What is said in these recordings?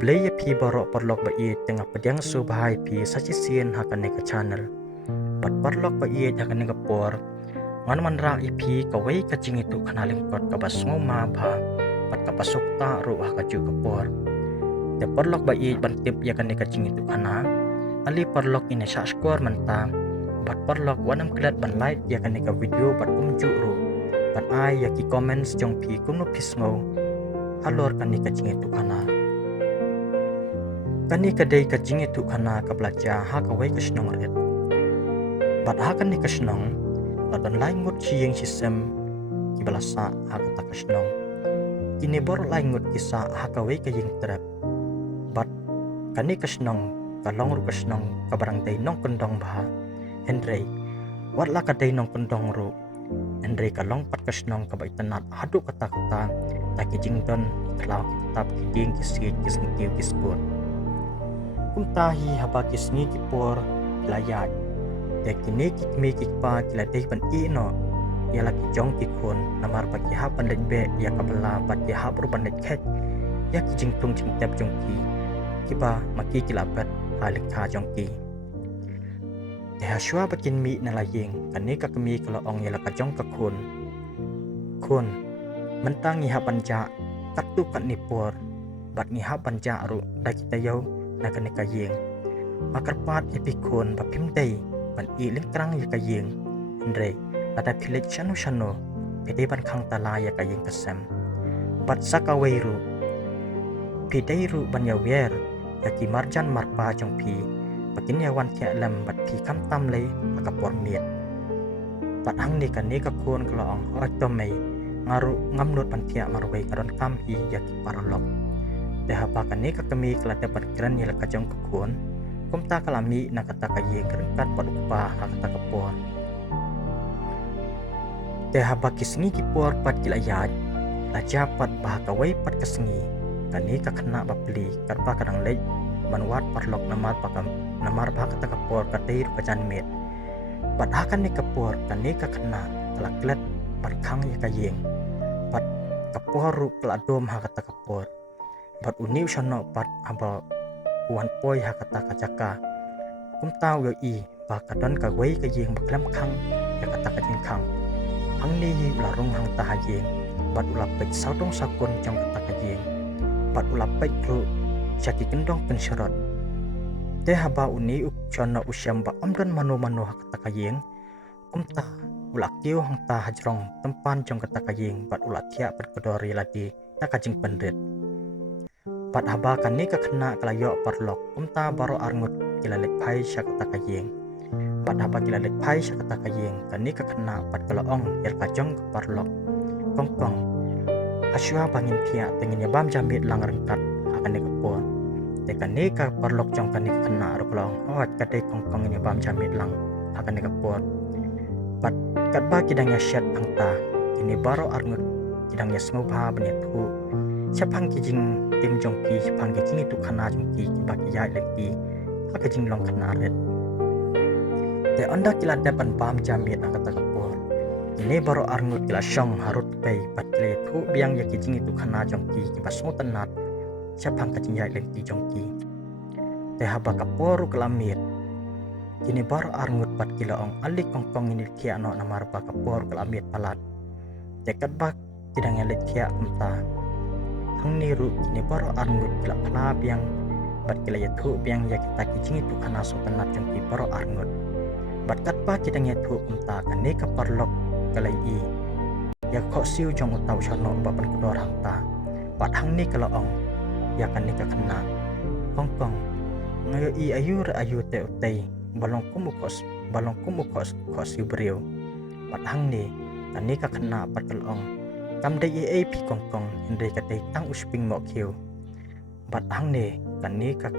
Bablay pi borok perlok ba iet tengah pediang subhai pi sachisian hakan neka channel. Bat perlok ba iet hakan neka por. Ngan manra ipi kawai kacing itu kanaling kot kabas ngoma ba. Bat kapasok ta ru hakaju kapor. Te perlok ba iet bantip yakan neka cing itu kana. Ali perlok ina syaskor menta. Bat perlok wanam kelat ban like yakan neka video bat kumju ru. Ban ai yaki comments jong pi kumno pismo. Halor kan neka cing itu kana. Kani kadai kajing itu kana kablaja ha kawai kasnong ret. Bat ha kan ni kasnong ladan laingut ciyeng sisem kibalasa ha kata kasnong. Kini bor laingut kisa ha kawai kajing trap. Bat kani kasnong kalong ru kasnong kabarang dai nong kendong bah. Hendrei wat la kadai nong kendong ru. Hendrei kalong pat kasnong kabai tenat hadu kata-kata tak kijing don kalau kitab kiding kisit kisnitiu kisput. Kumtahi habakis ni kipor kilayat. Te kini kikmi kikpa kiladeh ban ino. Yala kijong kikun namar bagi hapan letbe ya kabela bagi habru ban letket. Ya kijingtung cingtep jongki. Kiba maki kilabat halik ha jongki. Te haswa bakin mi nalaying kani kakmi kaloong yala kajong kakun. Kun mentang ngihapan ja katu kat nipor. Bat ngihapan ja ru dah kita yau nakan ni kayeng makarpat ipikon bapim day ban iling krang ya kayeng Andre ada pilit shano pede ban khang tala ya kayeng kasem bat sakawairu pidairu ban yawer yaki marjan marpa jong pi bakin yawan kia lem bat pi kam tam le akapor miet bat hang ni kan ni kakon kloong otomei ngaru ngamnut ban tia marwei karon kam hi yaki paralok Dehapakan ni kami kelada berkeran yela kajong kekun kumta kalami na kata kaye kerengkat padupa hakata kapor Dehabakis ni kipor pat kilayat laja pat bahakawai pat kesengi kani kakena bapli karpa kadang lej manwat parlok namar bahakata kapor katair kajan met pat hakan ni kapor kani kakena kalaklet berkang ya kayeng pat kapor ru peladom hakata kapor Bat uniu shano pat aba uan poi hakata kajaka. Kumtau yo I bakadon kagway kajing baklam kang yakata kajing kang. Hang ni larung hang tahajing. Bat ulapet saudong sakun jang kata kajing. Bat ulapet ru syaki kendong pensyarot. Te haba uni shano usyam ba amdan mano hakata kajing. Kumta ulakiu hang tahajrong tempan jang kata kajing. Bat ulakia berkedori lagi tak kajing pendrit. Pat habakan ni kakena kalayo parlok kumta baro arngut kilalet pai syakata kayeng. Pat haba kilalet pai syakata kayeng kani kakena pat kalaong yar kajong ke parlok. Kongkong asyua bangin pia tengin yabam jamit lang rengkat akan ni kepon. Tekan ni ka parlok jong kani kakena ruklong awat kadai kongkong ini yabam jamit lang akan ni kepon. Pat katba kidangnya syat angta ini baro arngut kidangnya semubha benetu. Siapang kijing tim jongki siapang kijing itu kana jongki bagi yai lagi hak kijing long kana red te anda kila dapan paham jamit angkata kapur ini baru arngut kila syong harut pay patle tu biang ya kijing itu kana jongki kibas ngutenat siapang kijing yai lagi jongki te haba kapur kelamit kini baru arngut pat kila ong alik kongkong ini kia no namar ba kapur kelamit palat te kadbak tidang elit kia umta Hang niru kini baro arngut kila pala biang bat kila yatu biang ya kita kijing itu kana sotanat jengki baro arngut bat katpa kidang yatu kumta kani kaparlok kalai I ya kok siu jong utau shano bapan kedor hangta bat hang ni kala ong ya kani kakena kongkong ngayo I ayu te utay balong kumukos kok siu beriu bat hang ni kani kakena bat kala ong Kam day pi kongkong hindi katay tang usping mo kiyo. Bat hang ni kani kak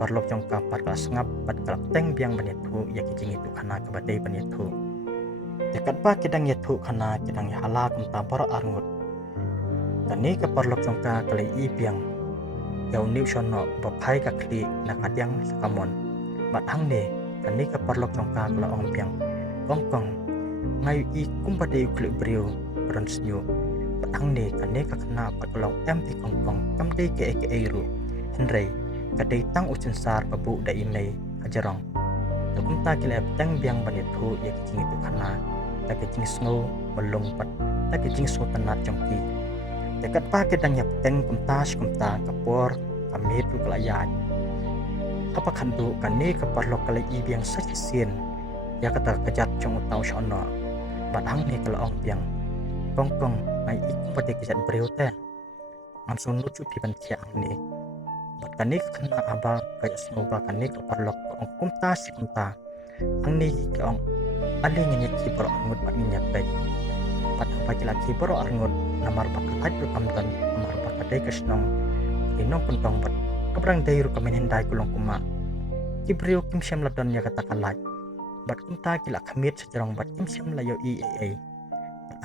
parlok jong ka parkas ngap bat kalak teng biang banyetu ya kijing itu kana kabatay banyetu. Dekat ba kidang yetu kana kidang yahala kumta baro arngut. Kani ka parlok jong ka kalay I biang yaw niu shono bapai ka kli nakadyang sakamon. Bat hang ni kani ka parlok jong ka kalaong biang kongkong ngayu I kumbaday ukli beriu peron senyu. Patang ni kani kakena pat kalong MP kongkong kam day ke ru Henry kadai tang ucensar babu da ime ajarong tukum ta kila tang biang banit hu ya kicing itu kana ta kicing snow belum pat ta kicing so tanat jongki dekat pa kedang ya teng kumta kapor kamit lu kelayat apa kandu kani kaparlo kalai i biang sajisien ya kata kejat jong utau shono batang ni kalau ong biang kongkong mai ikum pati kejat beriute langsung lucu di bantiang ni kani kena aba kayak snoba kani kaparlok ong kumta ang ni ong ali ngi kibor angut pat ngi pek pat apa kila kibor angut namar pakat kamdan namar pakadai kasnong inong kuntong pat kabrang dairu kamin hindai kulong kuma kibriu kim syam ladon ya kata kalat bat kumta kila kamit sejarong bat kim syam layo iaa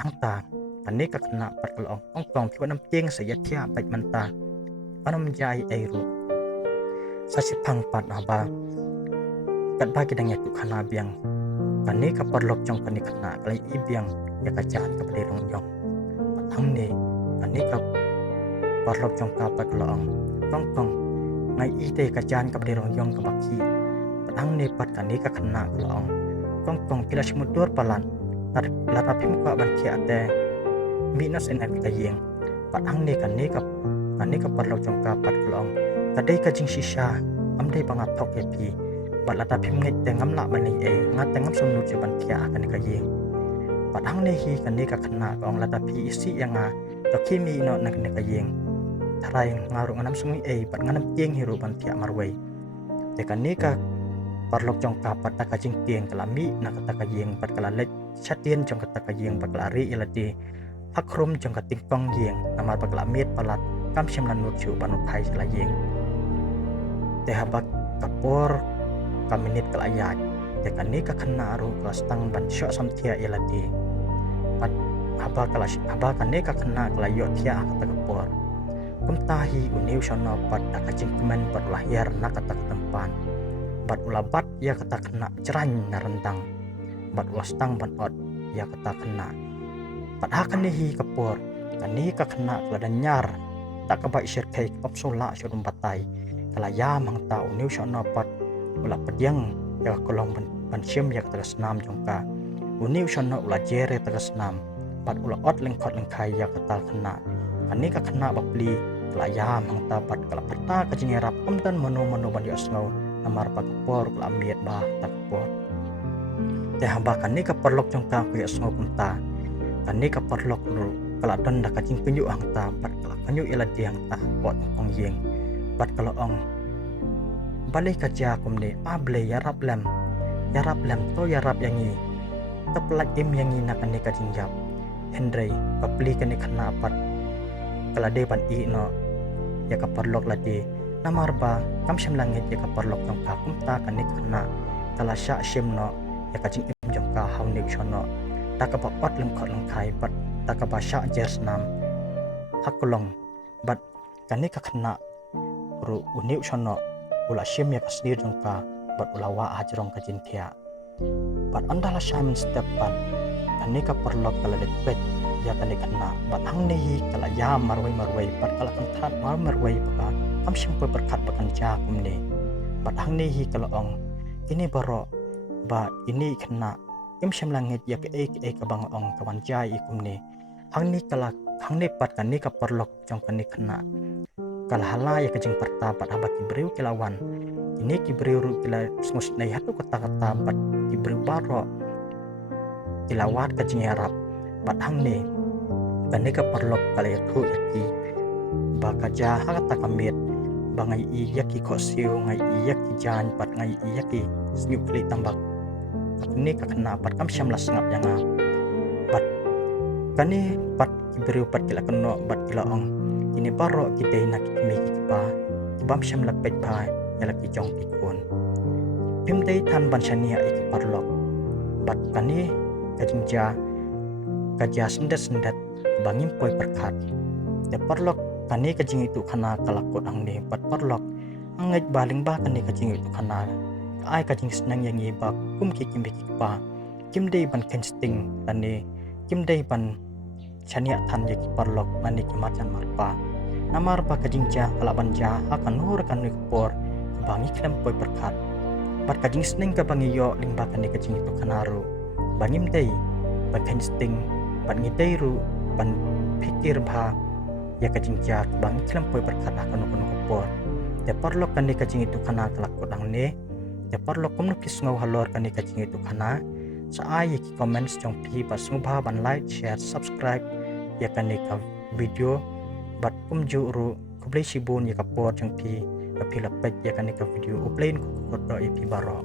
angta kani kakena pat kalong ongkong piwanam ting sayatia baik manta anam jai airu sasipang pat aba kat bagi dang yaku kana biang kani kaparlok jong kani kana kalai ibiang ya kajan kapade rong yong patang ne kani kaparlok jong kapat kalong kongkong ngai ite kajan kapade rong yong kabaki patang ne pat kani kakena kalong kongkong pila simudur palan lar pim ko ban ki ate minus enak kayeng patang ne kani kaparlok jong kapat kalong kadai kajing shisha amdai pangatok epi bat lata phim ngai tengam la bani ngat tengam sumnu jeban thia kan ka yeng padang ne hi kan ne ka khna kong lata phi isi yanga to kimi no nak ne ka yeng tharai ngaru nganam sumi pat nganam tieng hiru ban thia marwei te kan ne ka parlok jong ka pat ka jing tieng kalami na ka ka yeng pat kala lek chatien jong ka ka yeng pat lari ilati hakrum jong ka tingkong yeng namar pat met palat kam sim lan nur chu ban phai la yeng te habak kapor kaminit kelayat te kani kakena aru kelastang ban syok samtia ilati pat haba kani kakena kelayo tia kata kapor kumtahi uniu shono pat takacing kemen pat lahir na kata ketempan bat ulabat ya kata kena ceran na rendang bat ulastang ban ot ya kata kena pat hakani hi kapor kani kakena keladan nyar tak keba isir kai opsola syurum batai kalaya mangta uniu shono pat ula pediang ya kolong ban syem ya tegas nam jongka uni usana ula jere tegas nam pat ula ot lengkot lengkai ya kata kena kani ka kena bapli kelaya mangta pat kala perta kajingerap dan manu ban yosngau namar pakapor kala miet bah takpor te hamba kani ka perlok jongka ku yosngau kunta kani ka perlok ru kala dan da kajing penyu angta pat kala kanyu ila diang ta pot ong yeng pat kala ong balik kerja kumde able yarap lem to yarap yangi teplak im yangi nakan ne kajingjap Henry papli kani khana pat kalade pan i no ya kaparlok lati namarba kam syam langit ya kaparlok tong ka kumta kani khana kala sya syem no ya kajing im jong ka hauni chono takapa pat lem khot lem khai pat takapa sya jersnam hakulong bat kani ka khana ru uniu chono ula syem ya kasdir jongka bat ulawa ajrong ka jintia bat andala syamin stepan kani ka perlok kala lepet ya kani kana bat hang nehi kala ya marwai bat kala kantat marwai paka kam syem berkat bakan ja kumne bat hang nehi kala ong ini baro ba ini kana im syem langit ya ke ka bang ong kawan jai kumne hang ni pat kani ka perlok jong kani kana kala hala ya kajing perta pat abak kibriu kilawan ini kibriu ru kila smus nai hatu kata-kata pat kibriu baro kilawat kajing harap pat hang ne kani ka perlok kala yatu yaki baka jaha kata kamit bangai i yaki ko siu ngai i yaki jan pat ngai i yaki sniu kli tambak ini kakena pat kam syam las ngap yanga pat kani pat kibriu pat kila keno bat kila ong ini baro kita nak kimi kipa kibam syam lapet ba yalaki jong pikun pimdei tan ban syania iki parlok bat kani kajingja kaja sendat bangim poi perkat te parlok kani kajing itu kana kalakot ang ne bat parlok angai baling ba kani kajing itu kana ai kajing senang yang iba kum kimi kipa kimdei ban kensting tani kimdei ban chania tan yaki parlok nani kimacan marpa namar pa kajingja kalabanja akan nur kan ni kapor bangi klempoi berkat bat kajing sning ka bangi yo ling bakan ni kajing itu kanaru bangim dei bat kan sting bat ngidei ru ban pikir bha ya kajing ja bangi klempoi berkat akan nu kapor te parlok kan ni kajing itu kana kelak kodang ne te parlok kum nupis ngau halor kan ni kajing itu kana sa ai ki comments jong pi pas ngubha ban like share subscribe ya kan ni ka video bat kum ju ru kublai sibun ya kapor jong pi lapek ya kan ni ka video uplain ko ko do ipi baro